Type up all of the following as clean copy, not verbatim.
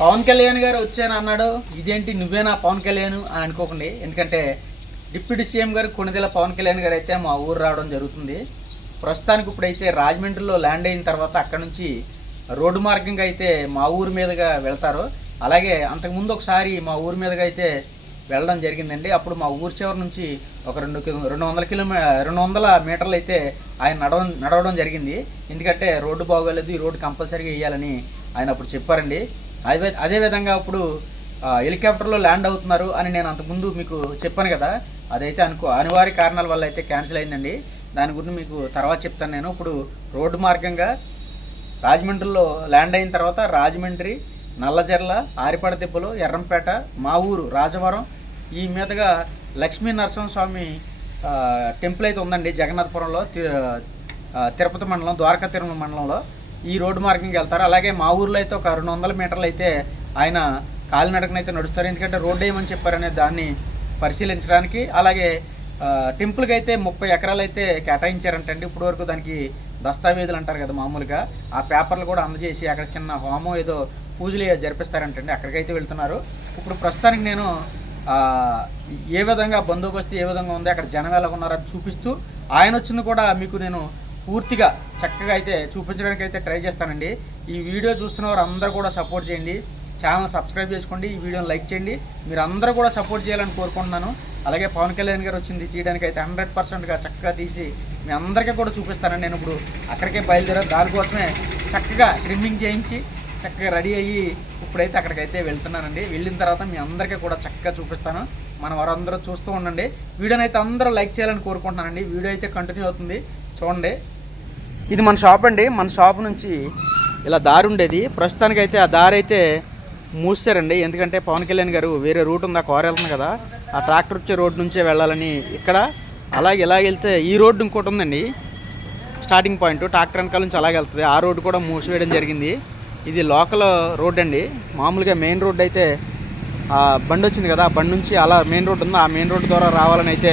పవన్ కళ్యాణ్ గారు వచ్చాను అన్నాడు, ఇదేంటి నువ్వేనా పవన్ కళ్యాణ్ అని అనుకోకండి. ఎందుకంటే డిప్యూటీ సీఎం గారు కొణిదెల పవన్ కళ్యాణ్ గారు అయితే మా ఊరు రావడం జరుగుతుంది. ప్రస్తుతానికి ఇప్పుడైతే రాజమండ్రిలో ల్యాండ్ అయిన తర్వాత అక్కడ నుంచి రోడ్డు మార్గంగా అయితే మా ఊరు మీదుగా వెళ్తారు. అలాగే అంతకుముందు ఒకసారి మా ఊరు మీదుగా అయితే వెళ్ళడం జరిగిందండి. అప్పుడు మా ఊరు చివరి నుంచి ఒక 200 మీటర్లు అయితే ఆయన నడవడం జరిగింది. ఎందుకంటే రోడ్డు బాగోలేదు, ఈ రోడ్డు కంపల్సరీగా వేయాలని ఆయన అప్పుడు చెప్పారండి. అదేవిధంగా ఇప్పుడు హెలికాప్టర్లో ల్యాండ్ అవుతున్నారు అని నేను అంతకుముందు మీకు చెప్పాను కదా, అదైతే అనివార్య కారణాల వల్ల అయితే క్యాన్సిల్ అయిందండి. దాని గురించి మీకు తర్వాత చెప్తాను. నేను ఇప్పుడు రోడ్డు మార్గంగా రాజమండ్రిలో ల్యాండ్ అయిన తర్వాత రాజమండ్రి, నల్లజర్ల, ఆరిపడదెబ్బలు, ఎర్రంపేట, మా ఊరు రాజవరం, ఈ మీదుగా లక్ష్మీ నరసింహస్వామి టెంపుల్ అయితే ఉందండి జగన్నాథపురంలో, తిరుపతి మండలం, ద్వారకా తిరుమల మండలంలో. ఈ రోడ్డు మార్గంకి వెళ్తారు. అలాగే మా ఊర్లో అయితే ఒక 200 మీటర్లు అయితే ఆయన కాలినడకనైతే నడుస్తారు. ఎందుకంటే రోడ్డు ఏమని చెప్పారనే దాన్ని పరిశీలించడానికి. అలాగే టెంపుల్కి అయితే 30 ఎకరాలు అయితే కేటాయించారంటండి. ఇప్పటి వరకు దానికి దస్తావేజులు అంటారు కదా మామూలుగా, ఆ పేపర్లు కూడా అందజేసి అక్కడ చిన్న హోమం ఏదో పూజలు జరిపిస్తారంటండి. అక్కడికైతే వెళ్తున్నారు. ఇప్పుడు ప్రస్తుతానికి నేను ఏ విధంగా బందోబస్తు ఏ విధంగా ఉంది, అక్కడ జనం ఎలా ఉన్నారో చూపిస్తూ ఆయన వచ్చింది కూడా మీకు నేను పూర్తిగా చక్కగా అయితే చూపించడానికి అయితే ట్రై చేస్తానండి. ఈ వీడియో చూస్తున్న వారు అందరూ కూడా సపోర్ట్ చేయండి, ఛానల్ సబ్స్క్రైబ్ చేసుకోండి, ఈ వీడియోని లైక్ చేయండి. మీరు అందరూ కూడా సపోర్ట్ చేయాలని కోరుకుంటున్నాను. అలాగే పవన్ కళ్యాణ్ గారు వచ్చింది తీయడానికి అయితే 100%గా చక్కగా తీసి మీ అందరికీ కూడా చూపిస్తానండి. నేను ఇప్పుడు అక్కడికే బయలుదేరాను. దానికోసమే చక్కగా ట్రిమ్మింగ్ చేయించి చక్కగా రెడీ అయ్యి ఇప్పుడైతే అక్కడికైతే వెళ్తున్నానండి. వెళ్ళిన తర్వాత మీ అందరికీ కూడా చక్కగా చూపిస్తాను. మన వారందరూ చూస్తూ ఉండండి. వీడియోని అయితే అందరూ లైక్ చేయాలని కోరుకుంటున్నానండి. వీడియో అయితే కంటిన్యూ అవుతుంది, చూడండి. ఇది మన షాప్ అండి. మన షాప్ నుంచి ఇలా దారి ఉండేది. ప్రస్తుతానికైతే ఆ దారి అయితే మూసారండి. ఎందుకంటే పవన్ కళ్యాణ్ గారు వేరే రూట్ ఉంది, ఆ కారు వెళ్తుంది కదా, ఆ ట్రాక్టర్ వచ్చే రోడ్డు నుంచే వెళ్ళాలని ఇక్కడ. అలాగే ఇలా వెళ్తే ఈ రోడ్డు ఇంకోటి ఉందండి, స్టార్టింగ్ పాయింట్, ట్రాక్టర్ వెనకాల నుంచి అలాగే వెళ్తుంది. ఆ రోడ్డు కూడా మూసివేయడం జరిగింది. ఇది లోకల్ రోడ్ అండి. మామూలుగా మెయిన్ రోడ్ అయితే బండి వచ్చింది కదా, ఆ బండి నుంచి అలా మెయిన్ రోడ్ ఉంది, ఆ మెయిన్ రోడ్ ద్వారా రావాలని అయితే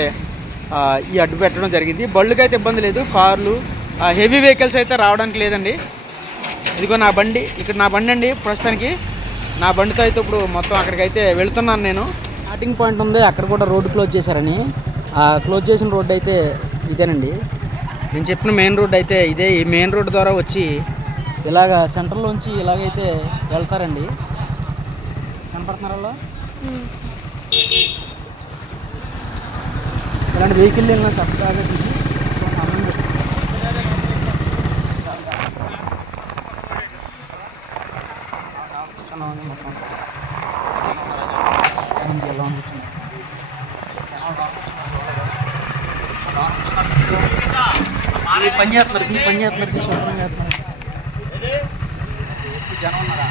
ఈ అడ్డు పెట్టడం జరిగింది. బళ్ళుకి అయితే ఇబ్బంది లేదు, కార్లు హెవీ వెహికల్స్ అయితే రావడానికి లేదండి. ఇదిగో నా బండి, ఇక్కడ నా బండి అండి. ప్రస్తుతానికి నా బండితో అయితే ఇప్పుడు మొత్తం అక్కడికైతే వెళ్తున్నాను నేను. స్టార్టింగ్ పాయింట్ ఉంది, అక్కడ కూడా రోడ్డు క్లోజ్ చేశారని. ఆ క్లోజ్ చేసిన రోడ్డు అయితే ఇదేనండి, నేను చెప్పిన మెయిన్ రోడ్డు అయితే ఇదే. ఈ మెయిన్ రోడ్డు ద్వారా వచ్చి ఇలాగ సెంటర్లోంచి ఇలాగైతే వెళ్తారండి. కనపడుతున్నారా? ఇలాంటి వెహికల్ వెళ్ళినా చక్కగా తీసి పని చేస్తున్నారు జనం ఉన్నారు.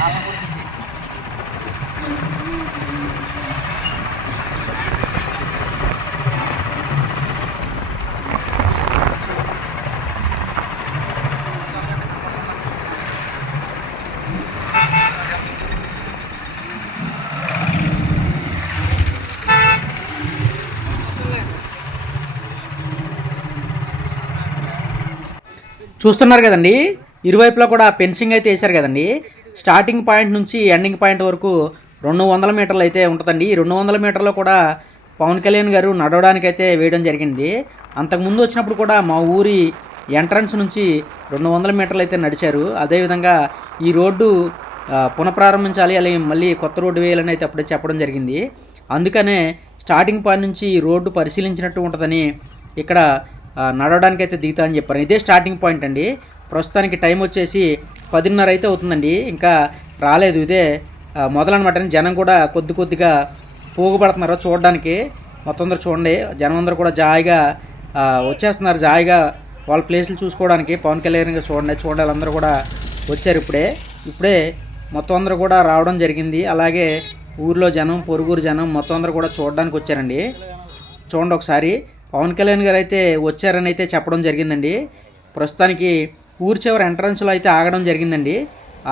చూస్తున్నారు కదండి, ఇరువైపులా కూడా ఫెన్సింగ్ అయితే వేశారు కదండి. స్టార్టింగ్ పాయింట్ నుంచి ఎండింగ్ పాయింట్ వరకు 200 మీటర్లు అయితే ఉంటుందండి. ఈ 200 మీటర్లో కూడా పవన్ కళ్యాణ్ గారు నడవడానికి అయితే వేయడం జరిగింది. అంతకుముందు వచ్చినప్పుడు కూడా మా ఊరి ఎంట్రన్స్ నుంచి 200 మీటర్లు అయితే నడిచారు. అదేవిధంగా ఈ రోడ్డు పునఃప్రారంభించాలి, అలాగే మళ్ళీ కొత్త రోడ్డు వేయాలని అయితే అప్పుడే చెప్పడం జరిగింది. అందుకనే స్టార్టింగ్ పాయింట్ నుంచి ఈ రోడ్డు పరిశీలించినట్టు ఉంటుందని ఇక్కడ నడవడానికి అయితే దిగుతా అని చెప్పారు. ఇదే స్టార్టింగ్ పాయింట్ అండి. ప్రస్తుతానికి టైం వచ్చేసి 10:30 అయితే అవుతుందండి, ఇంకా రాలేదు. ఇదే మొదలనమాట. జనం కూడా కొద్దిగా పోగుపడుతున్నారు చూడడానికి. మొత్తం అందరూ చూడండి, జనం అందరూ కూడా జాయిగా వచ్చేస్తున్నారు, జాయిగా వాళ్ళ ప్లేసులు చూసుకోవడానికి. పవన్ కళ్యాణ్ గారు చూడండి వాళ్ళందరూ కూడా వచ్చారు. ఇప్పుడే మొత్తం అందరూ కూడా రావడం జరిగింది. అలాగే ఊర్లో జనం, పొరుగురు జనం మొత్తం అందరూ కూడా చూడడానికి వచ్చారండి. చూడండి ఒకసారి, పవన్ కళ్యాణ్ గారు అయితే వచ్చారని అయితే చెప్పడం జరిగిందండి. ప్రస్తుతానికి ఊరి చివరి ఎంట్రన్స్లో అయితే ఆగడం జరిగిందండి.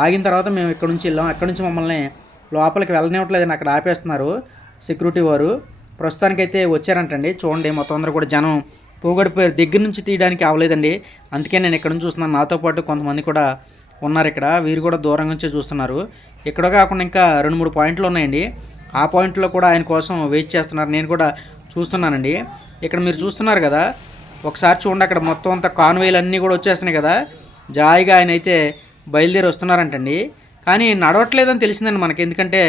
ఆగిన తర్వాత మేము ఇక్కడ నుంచి వెళ్ళాం. అక్కడ నుంచి మమ్మల్ని లోపలికి వెళ్ళనివ్వట్లేదని అక్కడ ఆపేస్తున్నారు సెక్యూరిటీ వారు. ప్రస్తుతానికైతే వచ్చారంటండి. చూడండి మొత్తం అందరూ కూడా జనం పోగొడిపోయారు, దగ్గర నుంచి తీయడానికి అవ్వలేదండి. అందుకే నేను ఇక్కడ నుంచి చూస్తున్నాను. నాతో పాటు కొంతమంది కూడా ఉన్నారు ఇక్కడ. వీరు కూడా దూరం నుంచే చూస్తున్నారు. ఇక్కడ కాకుండా ఇంకా 2-3 పాయింట్లు ఉన్నాయండి. ఆ పాయింట్లో కూడా ఆయన కోసం వెయిట్ చేస్తున్నారు. నేను కూడా చూస్తున్నానండి. ఇక్కడ మీరు చూస్తున్నారు కదా, ఒకసారి చూడండి. అక్కడ మొత్తం అంతా కాన్వేలు అన్నీ కూడా వచ్చేస్తున్నాయి కదా. జాయిగా ఆయన అయితే బయలుదేరి వస్తున్నారంటండి. కానీ నడవట్లేదని తెలిసిందండి మనకి. ఎందుకంటే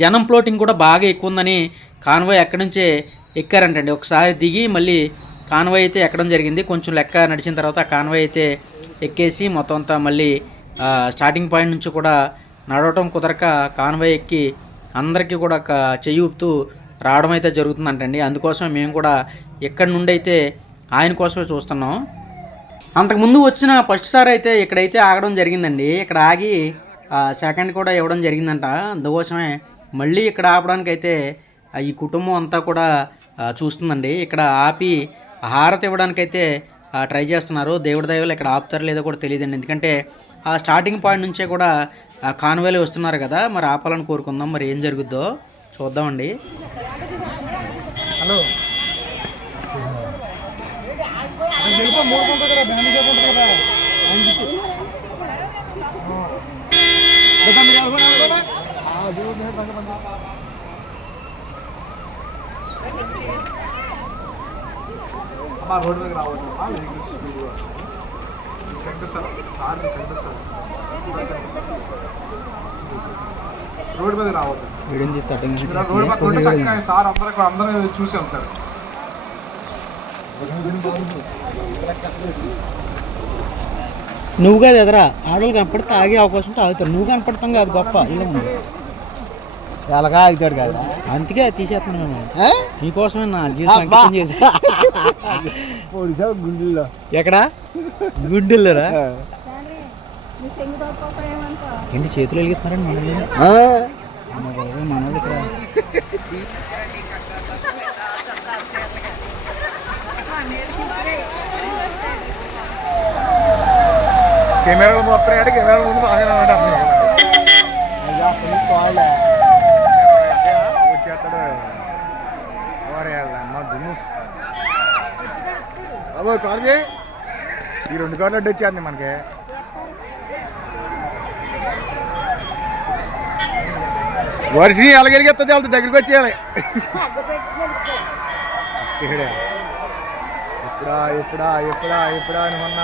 జనం ఫ్లోటింగ్ కూడా బాగా ఎక్కువ ఉందని కాన్వాయ్ ఎక్కడి నుంచే ఎక్కారంటండి. ఒకసారి దిగి మళ్ళీ కాన్వాయ్ అయితే ఎక్కడం జరిగింది. కొంచెం లెక్క నడిచిన తర్వాత ఆ కాన్వాయ్ అయితే ఎక్కేసి మొత్తం అంతా మళ్ళీ స్టార్టింగ్ పాయింట్ నుంచి కూడా నడవటం కుదరక కాన్వాయ్ ఎక్కి అందరికీ కూడా చెయ్యి ఊపుతూ రావడం అయితే జరుగుతుందంటండి. అందుకోసం మేము కూడా ఎక్కడి నుండి అయితే ఆయన కోసమే చూస్తున్నాం. అంతకుముందు వచ్చిన ఫస్ట్ సార్ అయితే ఇక్కడైతే ఆగడం జరిగిందండి. ఇక్కడ ఆగి సెకండ్ కూడా ఇవ్వడం జరిగిందంట. అందుకోసమే మళ్ళీ ఇక్కడ ఆపడానికి అయితే ఈ కుటుంబం అంతా కూడా చూస్తుందండి. ఇక్కడ ఆపి హారతి ఇవ్వడానికైతే ట్రై చేస్తున్నారు. దేవుడి దయవల్ల ఇక్కడ ఆపుతారో లేదో కూడా తెలియదండి. ఎందుకంటే ఆ స్టార్టింగ్ పాయింట్ నుంచే కూడా కాన్వేలు వస్తున్నారు కదా. మరి ఆపాలని కోరుకుందాం. మరి ఏం జరుగుద్దో చూద్దామండి. హలో రోడ్ మీద రావద్దు. స్పీడ్ వస్తుంది. కనిపిస్తారు సార్, కనిపిస్తారు. రోడ్ మీద రావద్దు. రోడ్ పక్కన ఉంటే చక్కగా సార్ అందరూ చూసి వెళ్తారు. నువ్వు కాదు ఎదరా ఆడోళ్ళు కనపడితే ఆగే అవకాశం ఉంటే ఆగుతారు. నువ్వు కనపడతాం కాదు గొప్ప. ఇలా ఎలాగా ఆగుతాడు కదా, అందుకే తీసేస్తున్నాను మేము. నీకోసమే నా జీవితం అంకితం చేసి. గుండెల్లో ఎక్కడ గుండెల్లోరా ఏంటి చేతులు వెలిగిస్తున్నారండి మనల్ని? మనోళ్ళు ఇక్కడ కెమెరాలు వస్తున్నాయంటే కెమెరాల ముందు బాగానే వచ్చేస్తాడు. అమ్మ దుమ్ము అబ్బో కాదు. ఈ 2 కార్లు అడ్డు వచ్చేది మనకి. వర్షి ఎలాగెలిగేస్తా చాలా దగ్గరికి వచ్చేయాలి. ఇప్పుడా ఇప్పుడా ఎప్పుడా ఎప్పుడా అని మొన్న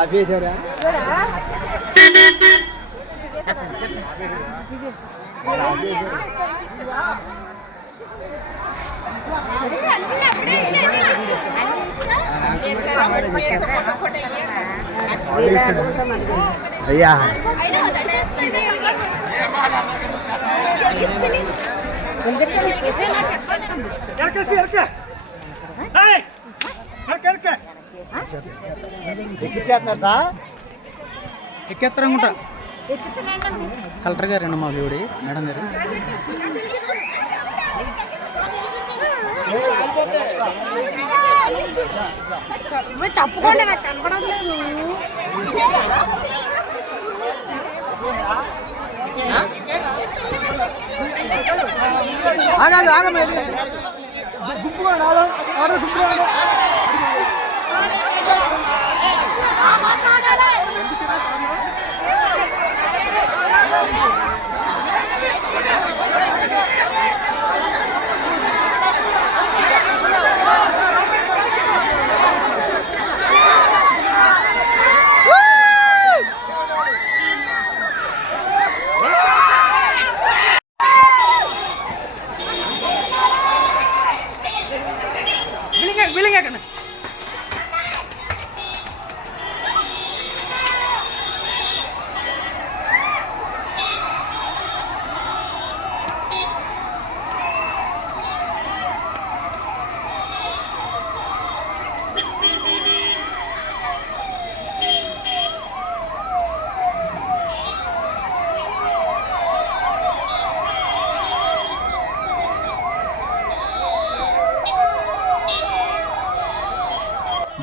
ఆపేశారా? అయ్యా ఎక్కిచ్చేస్తున్నారు సార్. ఎక్కేస్తారనుకుంటా. కలెక్టర్ గారు మా వీడి మేడం గారు. తప్పకుండా నాకు కనపడలేదు.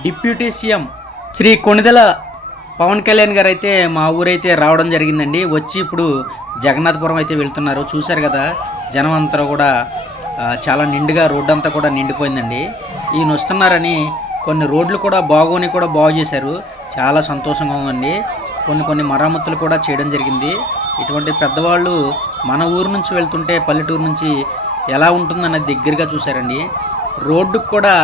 డిప్యూటీ సీఎం శ్రీ కొణిదెల పవన్ కళ్యాణ్ గారు అయితే మా ఊరైతే రావడం జరిగిందండి. వచ్చి ఇప్పుడు జగన్నాథపురం అయితే వెళ్తున్నారు. చూశారు కదా, జనం అంతా కూడా చాలా నిండుగా రోడ్డు అంతా కూడా నిండిపోయిందండి. ఈయన వస్తున్నారని కొన్ని రోడ్లు కూడా బాగు చేశారు. చాలా సంతోషంగా ఉందండి. కొన్ని మరమ్మతులు కూడా చేయడం జరిగింది. ఇటువంటి పెద్దవాళ్ళు మన ఊరు నుంచి వెళ్తుంటే పల్లెటూరు నుంచి ఎలా ఉంటుందన్నది దగ్గరగా చూశారండి. రోడ్డుకు కూడా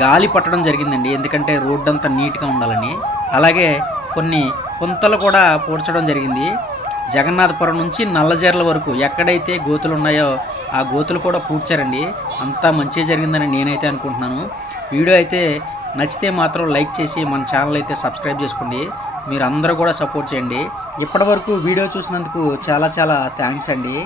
గాలి పట్టడం జరిగిందండి, ఎందుకంటే రోడ్డు అంతా నీట్గా ఉండాలని. అలాగే కొన్ని పుంతలు కూడా పూడ్చడం జరిగింది. జగన్నాథపురం నుంచి నల్లజర్ల వరకు ఎక్కడైతే గోతులు ఉన్నాయో ఆ గోతులు కూడా పూడ్చారండి. అంతా మంచిగా జరిగిందని నేనైతే అనుకుంటున్నాను. వీడియో అయితే నచ్చితే మాత్రం లైక్ చేసి మన ఛానల్ అయితే సబ్స్క్రైబ్ చేసుకోండి. మీరు అందరూ కూడా సపోర్ట్ చేయండి. ఇప్పటివరకు వీడియో చూసినందుకు చాలా థ్యాంక్స్ అండి.